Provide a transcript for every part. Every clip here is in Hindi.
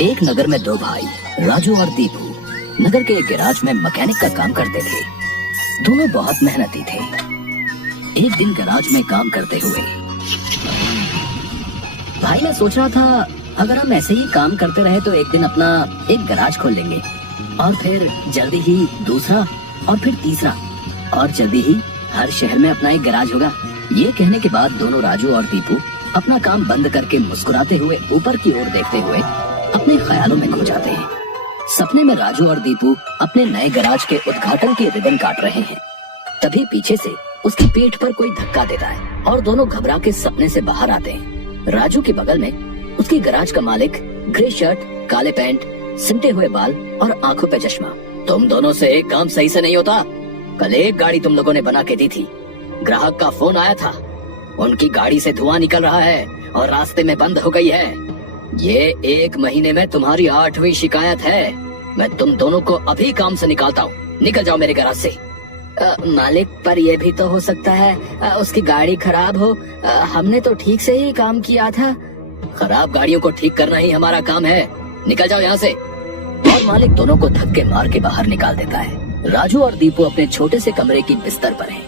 एक नगर में दो भाई राजू और दीपू नगर के एक गैराज में मैकेनिक का काम करते थे। दोनों बहुत मेहनती थे। एक दिन गैराज में काम करते हुए भाई मैं सोच रहा था, अगर हम ऐसे ही काम करते रहे तो एक दिन अपना एक गैराज खोल लेंगे और फिर जल्दी ही दूसरा और फिर तीसरा और जल्दी ही हर शहर में अपना एक गैराज होगा। ये कहने के बाद दोनों राजू और दीपू अपना काम बंद करके मुस्कुराते हुए ऊपर की ओर देखते हुए अपने ख्यालों में खो जाते हैं। सपने में राजू और दीपू अपने नए गैराज के उद्घाटन की रिबन काट रहे हैं। तभी पीछे से उसकी पीठ पर कोई धक्का देता है और दोनों घबरा के सपने से बाहर आते हैं। राजू के बगल में उसकी गैराज का मालिक, ग्रे शर्ट, काले पैंट, सिमटे हुए बाल और आंखों पे चश्मा। तुम दोनों से एक काम सही से नहीं होता। कल एक गाड़ी तुम लोगों ने बना के दी थी, ग्राहक का फोन आया था, उनकी गाड़ी से धुआं निकल रहा है और रास्ते में बंद हो गई है। ये 1 महीने में तुम्हारी 8वीं शिकायत है। मैं तुम दोनों को अभी काम से निकालता हूँ। निकल जाओ मेरे गैराज से। मालिक, पर यह भी तो हो सकता है उसकी गाड़ी खराब हो। हमने तो ठीक से ही काम किया था। खराब गाड़ियों को ठीक करना ही हमारा काम है। निकल जाओ यहाँ से। और मालिक दोनों को धक्के मार के बाहर निकाल देता है। राजू और दीपू अपने छोटे से कमरे की बिस्तर पर हैं।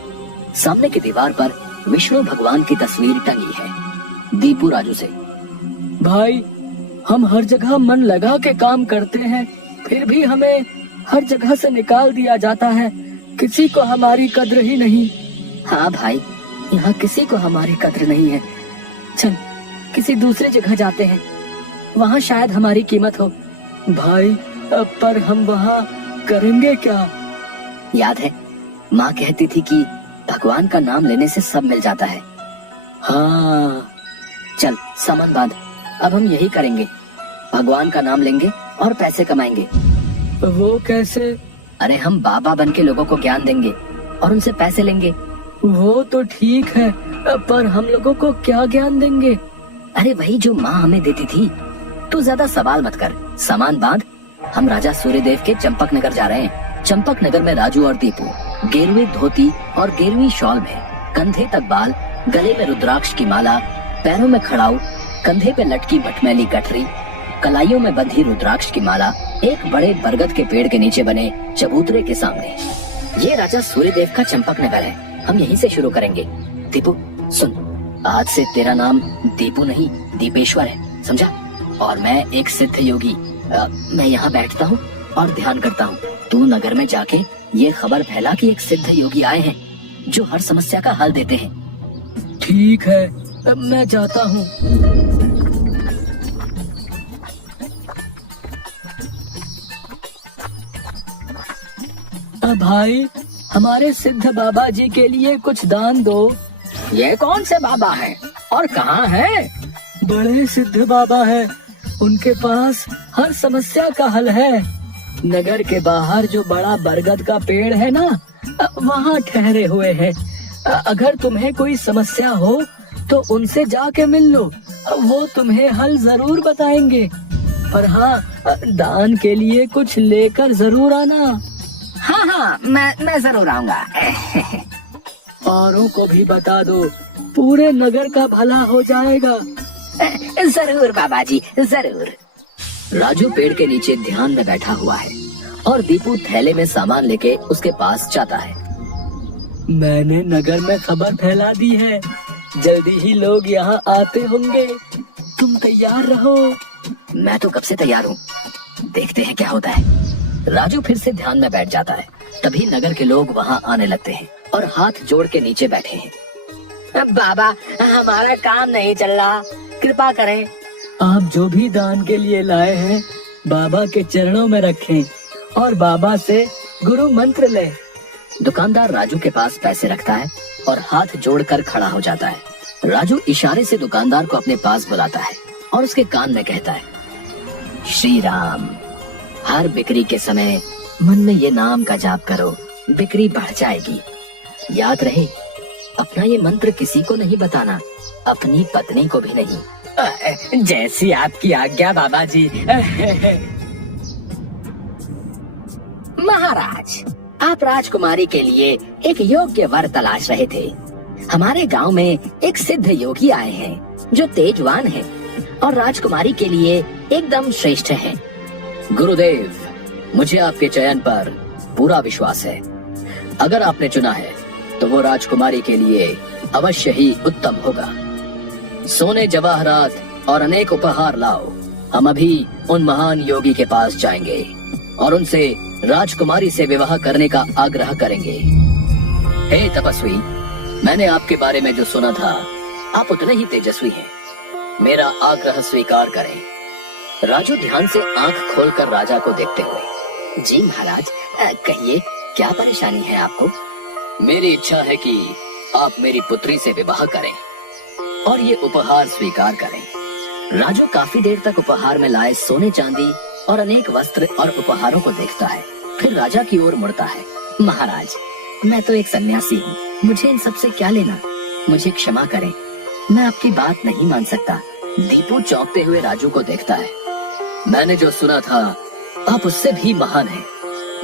सामने की दीवार पर विष्णु भगवान की तस्वीर टंगी है। दीपू राजू से, भाई हम हर जगह मन लगा के काम करते हैं, फिर भी हमें हर जगह से निकाल दिया जाता है। किसी को हमारी कद्र ही नहीं। हाँ भाई, यहाँ किसी को हमारी कद्र नहीं है। चल किसी दूसरी जगह जाते हैं, वहाँ शायद हमारी कीमत हो। भाई पर हम वहाँ करेंगे क्या? याद है माँ कहती थी कि भगवान का नाम लेने से सब मिल जाता है। हाँ चल सामान बांध, अब हम यही करेंगे। भगवान का नाम लेंगे और पैसे कमाएंगे। वो कैसे? अरे हम बाबा बन के लोगों को ज्ञान देंगे और उनसे पैसे लेंगे। वो तो ठीक है, पर हम लोगों को क्या ज्ञान देंगे? अरे वही जो माँ हमें देती थी। तू ज्यादा सवाल मत कर, सामान बांध। हम राजा सूर्यदेव के चंपक नगर जा रहे हैं। चंपक नगर में राजू और दीपू गेरुई धोती और गेरुई शॉल में, कंधे तक बाल, गले में रुद्राक्ष की माला, पैरों में खड़ाऊ, कंधे पे लटकी मटमैली गठरी, कलाइयों में बंधी रुद्राक्ष की माला, एक बड़े बरगद के पेड़ के नीचे बने चबूतरे के सामने। ये राजा सूर्यदेव का चंपक नगर है। हम यहीं से शुरू करेंगे। दीपू सुन, आज से तेरा नाम दीपू नहीं दीपेश्वर है, समझा? और मैं एक सिद्ध योगी। मैं यहाँ बैठता हूँ और ध्यान करता हूँ। तू नगर में जाके ये खबर फैला कि एक सिद्ध योगी आए हैं जो हर समस्या का हल देते हैं। ठीक है, अब मैं जाता हूँ। भाई हमारे सिद्ध बाबा जी के लिए कुछ दान दो। ये कौन से बाबा हैं और कहाँ हैं? बड़े सिद्ध बाबा हैं, उनके पास हर समस्या का हल है। नगर के बाहर जो बड़ा बरगद का पेड़ है ना, वहाँ ठहरे हुए हैं। अगर तुम्हें कोई समस्या हो तो उनसे जाके मिल लो, वो तुम्हें हल जरूर बताएंगे। पर हाँ, दान के लिए कुछ लेकर जरूर आना। हाँ, मैं जरूर आऊंगा। औरों को भी बता दो, पूरे नगर का भला हो जाएगा। जरूर बाबा जी, जरूर। राजू पेड़ के नीचे ध्यान में बैठा हुआ है और दीपू थैले में सामान लेके उसके पास जाता है। मैंने नगर में खबर फैला दी है, जल्दी ही लोग यहाँ आते होंगे। तुम तैयार रहो। मैं तो कब से तैयार हूँ, देखते हैं क्या होता है। राजू फिर से ध्यान में बैठ जाता है। तभी नगर के लोग वहाँ आने लगते हैं और हाथ जोड़ के नीचे बैठे हैं। बाबा, हमारा काम नहीं चल रहा, कृपा करें। आप जो भी दान के लिए लाए हैं बाबा के चरणों में रखें और बाबा से गुरु मंत्र लें। दुकानदार राजू के पास पैसे रखता है और हाथ जोड़कर खड़ा हो जाता है। राजू इशारे से दुकानदार को अपने पास बुलाता है और उसके कान में कहता है, श्री राम। हर बिक्री के समय मन में ये नाम का जाप करो, बिक्री बढ़ जाएगी। याद रहे, अपना ये मंत्र किसी को नहीं बताना, अपनी पत्नी को भी नहीं। जैसी आपकी आज्ञा बाबा जी। महाराज, आप राजकुमारी के लिए एक योग्य वर तलाश रहे थे। हमारे गांव में एक सिद्ध योगी आए हैं जो तेजवान है और राजकुमारी के लिए एकदम श्रेष्ठ है। गुरुदेव, मुझे आपके चयन पर पूरा विश्वास है। अगर आपने चुना है तो वो राजकुमारी के लिए अवश्य ही उत्तम होगा। सोने, जवाहरात और अनेक उपहार लाओ। हम अभी उन महान योगी के पास जाएंगे और उनसे राजकुमारी से विवाह करने का आग्रह करेंगे। हे तपस्वी, मैंने आपके बारे में जो सुना था, आप उतने ही तेजस्वी हैं। मेरा आग्रह स्वीकार करें। राजू ध्यान से आंख खोलकर राजा को देखते हुए, जी महाराज, कहिए क्या परेशानी है आपको? मेरी इच्छा है कि आप मेरी पुत्री से विवाह करें और ये उपहार स्वीकार करें। राजू काफी देर तक उपहार में लाए सोने, चांदी और अनेक वस्त्र और उपहारों को देखता है, फिर राजा की ओर मुड़ता है। महाराज, मैं तो एक सन्यासी हूँ, मुझे इन सब से क्या लेना? मुझे क्षमा करें, मैं आपकी बात नहीं मान सकता। दीपू चौंकते हुए राजू को देखता है। मैंने जो सुना था, आप उससे भी महान हैं।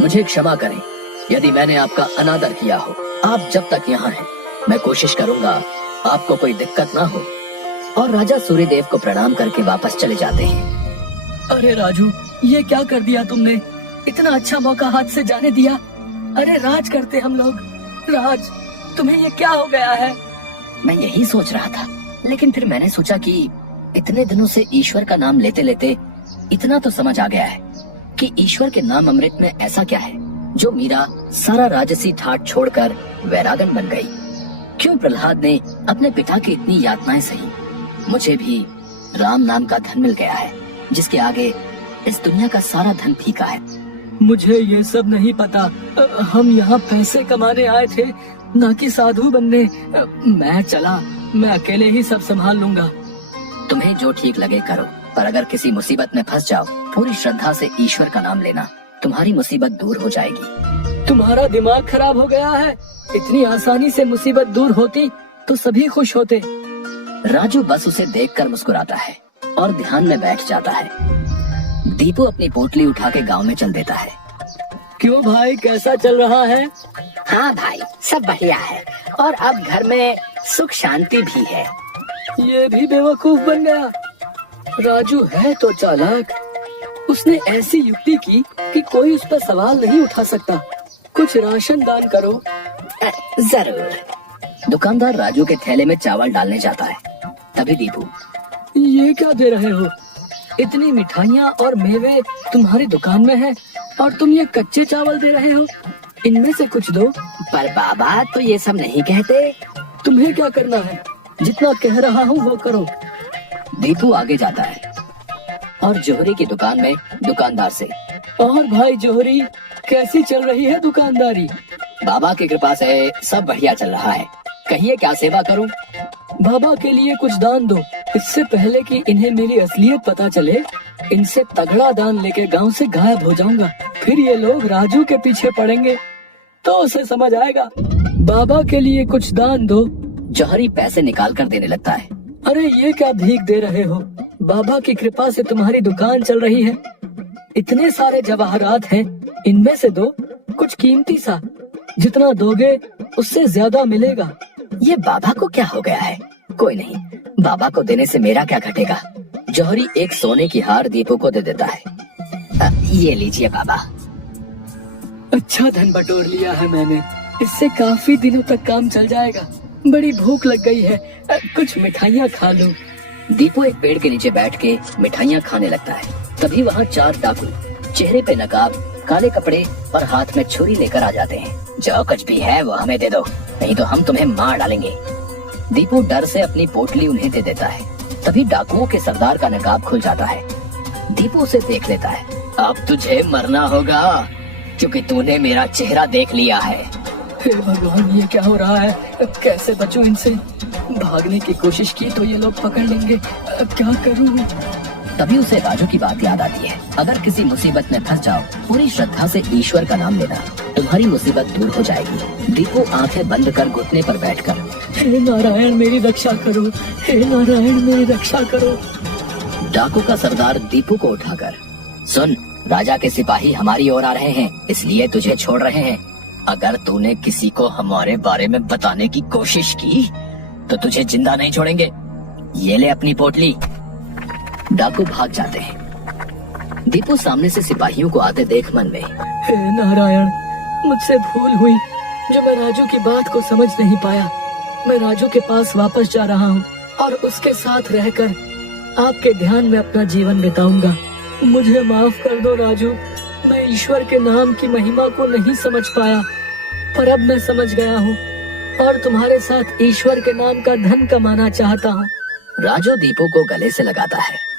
मुझे क्षमा करें यदि मैंने आपका अनादर किया हो। आप जब तक यहाँ हैं, मैं कोशिश करूंगा आपको कोई दिक्कत ना हो। और राजा सूर्यदेव को प्रणाम करके वापस चले जाते हैं। अरे राजू, ये क्या कर दिया तुमने? इतना अच्छा मौका हाथ से जाने दिया। अरे राज करते हम लोग। राज, तुम्हें ये क्या हो गया है? मैं यही सोच रहा था, लेकिन फिर मैंने सोचा कि इतने दिनों से ईश्वर का नाम लेते लेते इतना तो समझ आ गया है कि ईश्वर के नाम अमृत में ऐसा क्या है जो मीरा सारा राजसी ठाट छोड़कर वैरागन बन गई। क्यों प्रहलाद ने अपने पिता की इतनी यातनाएं सही? मुझे भी राम नाम का धन मिल गया है, जिसके आगे इस दुनिया का सारा धन फीका है। मुझे ये सब नहीं पता। हम यहाँ पैसे कमाने आए थे, ना कि साधु बनने। मैं चला, मैं अकेले ही सब संभाल लूंगा। तुम्हें जो ठीक लगे करो, पर अगर किसी मुसीबत में फंस जाओ, पूरी श्रद्धा से ईश्वर का नाम लेना, तुम्हारी मुसीबत दूर हो जाएगी। तुम्हारा दिमाग खराब हो गया है। इतनी आसानी से मुसीबत दूर होती तो सभी खुश होते। राजू बस उसे देखकर मुस्कुराता है और ध्यान में बैठ जाता है। दीपू अपनी पोटली उठा के गाँव में चल देता है। क्यों भाई, कैसा चल रहा है? हाँ भाई, सब बढ़िया है और अब घर में सुख शांति भी है। ये भी बेवकूफ बन गया। राजू है तो चालाक। उसने ऐसी युक्ति की कि कोई उस पर सवाल नहीं उठा सकता। कुछ राशन दान करो। जरूर। दुकानदार राजू के थैले में चावल डालने जाता है। तभी दीपू, ये क्या दे रहे हो? इतनी मिठाइयाँ और मेवे तुम्हारी दुकान में है और तुम ये कच्चे चावल दे रहे हो? इनमें से कुछ दो। पर बाबा तो ये सब नहीं कहते। तुम्हें क्या करना है? जितना कह रहा हूँ वो करो। दीपू आगे जाता है और जौहरी की दुकान में दुकानदार से, और भाई जौहरी, कैसी चल रही है दुकानदारी? बाबा की कृपा से सब बढ़िया चल रहा है। कहिए क्या सेवा करूं? बाबा के लिए कुछ दान दो। इससे पहले कि इन्हें मेरी असलियत पता चले, इनसे तगड़ा दान लेके गांव से गायब हो जाऊंगा। फिर ये लोग राजू के पीछे पड़ेंगे तो उसे समझ आएगा। बाबा के लिए कुछ दान दो। जौहरी पैसे निकाल कर देने लगता है। अरे ये क्या भीख दे रहे हो? बाबा की कृपा से तुम्हारी दुकान चल रही है। इतने सारे जवाहरात हैं, इनमें से दो, कुछ कीमती सा। जितना दोगे उससे ज्यादा मिलेगा। ये बाबा को क्या हो गया है? कोई नहीं, बाबा को देने से मेरा क्या घटेगा। जौहरी एक सोने की हार दीपू को दे देता है। ये लीजिए बाबा। अच्छा धन बटोर लिया है मैंने। इससे काफी दिनों तक काम चल जाएगा। बड़ी भूख लग गई है, कुछ मिठाइयाँ खा लूं। दीपू एक पेड़ के नीचे बैठ के मिठाइयाँ खाने लगता है। तभी वहाँ 4 डाकू, चेहरे पे नकाब, काले कपड़े और हाथ में छुरी लेकर आ जाते हैं। जो कुछ भी है वो हमें दे दो, नहीं तो हम तुम्हें मार डालेंगे। दीपू डर से अपनी पोटली उन्हें दे देता है। तभी डाकुओं के सरदार का नकाब खुल जाता है। दीपू उसे देख लेता है। अब तुझे मरना होगा, क्योंकि तूने मेरा चेहरा देख लिया है। हे भगवान, ये क्या हो रहा है? कैसे बचूं इनसे? भागने की कोशिश की तो ये लोग पकड़ लेंगे। क्या करूं? तभी उसे राजू की बात याद आती है। अगर किसी मुसीबत में फंस जाओ, पूरी श्रद्धा से ईश्वर का नाम लेना, तुम्हारी मुसीबत दूर हो जाएगी। दीपू आंखें बंद कर घुटने पर बैठकर, हे नारायण मेरी रक्षा करो, हे नारायण मेरी रक्षा करो। डाकू का सरदार दीपू को उठाकर, सुन, राजा के सिपाही हमारी ओर आ रहे हैं, इसलिए तुझे छोड़ रहे हैं। अगर तूने किसी को हमारे बारे में बताने की कोशिश की तो तुझे जिंदा नहीं छोड़ेंगे। ये ले अपनी पोटली। डाकू भाग जाते हैं दीपू सामने से सिपाहियों को आते देख मन में, हे नारायण, मुझसे भूल हुई जो मैं राजू की बात को समझ नहीं पाया। मैं राजू के पास वापस जा रहा हूँ और उसके साथ रहकर आपके ध्यान में अपना जीवन बिताऊंगा। मुझे माफ कर दो राजू, मैं ईश्वर के नाम की महिमा को नहीं समझ पाया, पर अब मैं समझ गया हूँ और तुम्हारे साथ ईश्वर के नाम का धन कमाना चाहता हूँ। राजू दीपू को गले से लगाता है